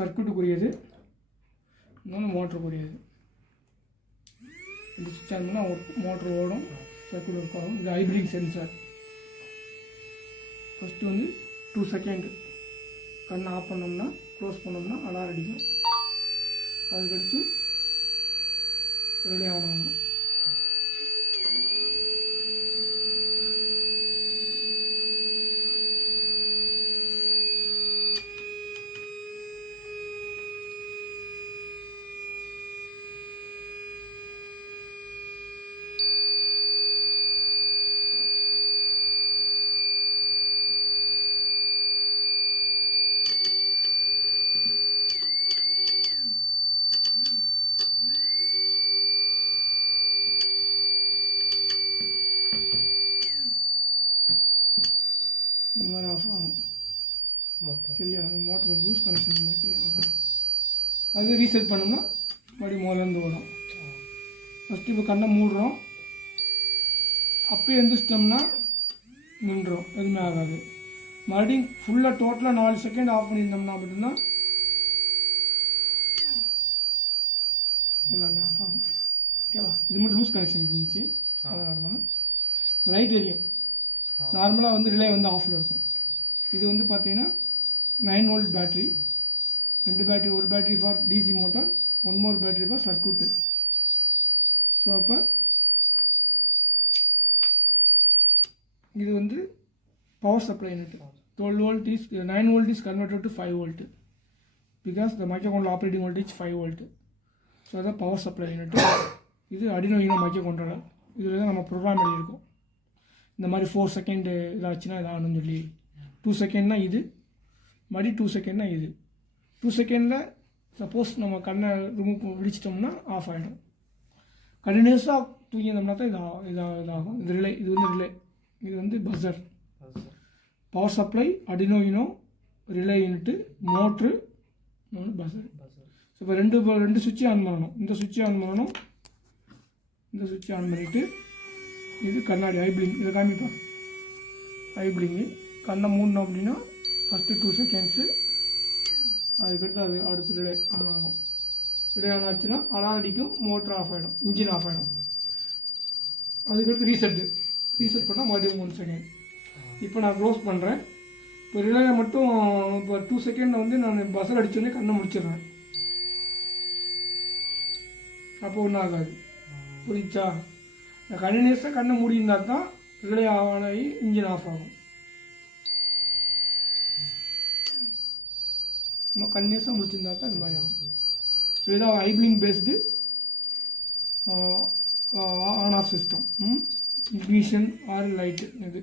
சர்க்யூட்டுக்குரியது, இன்னொன்று மோட்டருக்குரியது. இந்த சுவிட்ச் ஆன் பண்ணால் மோட்ரு ஓடும், சர்க்யூட் ஒர்க் ஆகும். இது ஹைப்ரிட் சென்சார். ஃபஸ்ட்டு வந்து 2 செகண்ட் கண்ணை ஆஃப் பண்ணோம்னா, க்ளோஸ் பண்ணோம்னா அலாரம் அடிக்கும். அதுக்கடுத்து ரிலே ஆன் ஆகும். இந்த மாதிரி ஆஃப் ஆகும் சரியா. அந்த மோட்டர் கொஞ்சம் லூஸ் கனெக்ஷன் இருக்குது, அவ்வளோதான். அது ரீசெட் பண்ணோம்னா மறுபடியும் முதலேருந்து ஓடும். ஃபஸ்ட்டு இப்போ கண்ணை மூடுறோம், அப்போ எழுந்திரிச்சிட்டோம்னா நின்றோம், எதுவுமே ஆகாது. மறுபடியும் ஃபுல்லாக டோட்டலாக 4 செகண்ட் ஆஃப் பண்ணியிருந்தோம்னா மட்டும்தான் எல்லாமே ஆஃப் ஆகும். ஓகேவா. இது மட்டும் லூஸ் கனெக்ஷன் இருந்துச்சு, அதனால தான். லைட் எரியும். நார்மலாக வந்து ரிலே வந்து ஆஃபில் இருக்கும். இது வந்து பார்த்தீங்கன்னா 9 வோல்ட் பேட்ரி, 2 பேட்ரி, ஒரு battery for DC motor, 1 more battery for circuit. So அப்போ இது வந்து power supply unit. 12 volt is 9 volt is converted to 5 volt because the microcontroller operating voltage 5 volt. So அதான் பவர் சப்ளை யூனிட். இது Arduino Uno micro controller. இதில் தான் நம்ம program எழுதியிருக்கோம். இந்த மாதிரி 4 செகண்டு இதாச்சுன்னா இதாகணும்னு சொல்லி, 2 செகண்ட்னா இது, மறுபடியும் 2 செகண்ட்னா இது. 2 செகண்டில் சப்போஸ் நம்ம கண்ணை விழிச்சிட்டோம்னா ஆஃப் ஆகிடும். கண்டினியூஸாக தூங்கியிருந்தோம்னா தான் இதாகும். இது ரிலே, இது வந்து ரிலே, இது வந்து buzzer. Power supply, Arduino Uno, relay unit, motor, buzzer. So இப்போ ரெண்டு சுவிட்சை ஆன் பண்ணணும். இந்த சுவிட்சை ஆன் பண்ணணும், இந்த சுவிட்சை ஆன் பண்ணிவிட்டு, இது கண்ணாடி ஐப்ளிங், இதை காமிப்பா. ஐப்ளிங்கு கண்ணை மூடணும் அப்படின்னா ஃபஸ்ட்டு 2 செகண்ட்ஸு, அதுக்கடுத்து அது அடுத்து ரிலே ஆன் ஆகும். ரிலே ஆன் ஆச்சுன்னா அலாரம் அடிக்கும், மோட்ரு ஆஃப் ஆகிடும், இன்ஜின் ஆஃப் ஆகிடும். அதுக்கடுத்து ரீசெட் பண்ணால் மறுபடியும் 3 செகண்ட். இப்போ நான் க்ளோஸ் பண்ணுறேன். இப்போ ரிலே மட்டும் இப்போ 2 செகண்டில் வந்து நான் பஸ்ஸில் அடித்தோடனே கண்ணை முடிச்சிடுறேன். அப்போ ஒன்றும் ஆகாது, புரிஞ்சா. கண்டினியூஸாக கண்ணை மூடினா தான் ரிலே ஆன் ஆகி இன்ஜின் ஆஃப் ஆகும். நம்ம கண்டினியூஸாக முடிச்சிருந்தா தான் இந்த மாதிரி ஆகும். ஸோ இதான் eye blink based on off system. Ignition or light, இது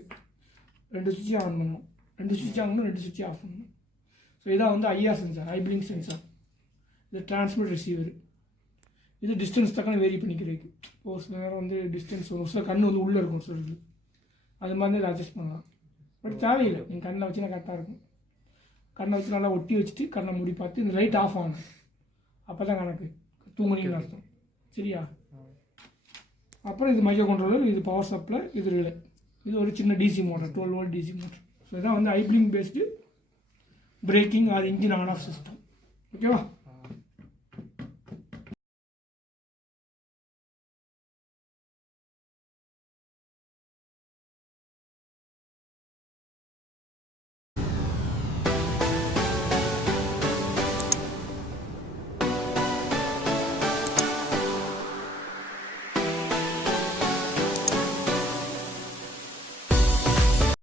2 சுவிட்சை ஆன் பண்ணணும், 2 சுவிட்ச் ஆன் பண்ணணும், 2 சுவிட்சை ஆஃப் பண்ணணும். ஸோ இதான் வந்து ஐஆர் சென்சார், ஐப்ளிங் சென்சார். இது டிரான்ஸ்மிட் ரிசீவர். இது டிஸ்டன்ஸ் தக்கன வேரி பண்ணிக்கிறதுக்கு. ஒரு சில நேரம் வந்து டிஸ்டன்ஸ் வரும், சில கண் வந்து உள்ளே இருக்கும் சொல்லுது, அது மாதிரி இதை அட்ஜஸ்ட் பண்ணலாம். பட் தேவையில்லை, நீங்கள் கண்ணில் வச்சுன்னா கரெக்டாக இருக்கும். கண்ணை வச்சு நல்லா ஒட்டி வச்சுட்டு கண்ணை மூடி பார்த்து இந்த லைட் ஆஃப் ஆகணும், அப்போ தான் கணக்கு தூங்குனீங்கன்னு அர்த்தம். சரியா. அப்புறம் இது மைக்ரோ கண்ட்ரோலர், இது பவர் சப்ளை, இது ரிலே, இது ஒரு சின்ன DC motor, 12 volt DC motor. So இதான் வந்து eye blink based braking or engine on off system. ஓகேவா.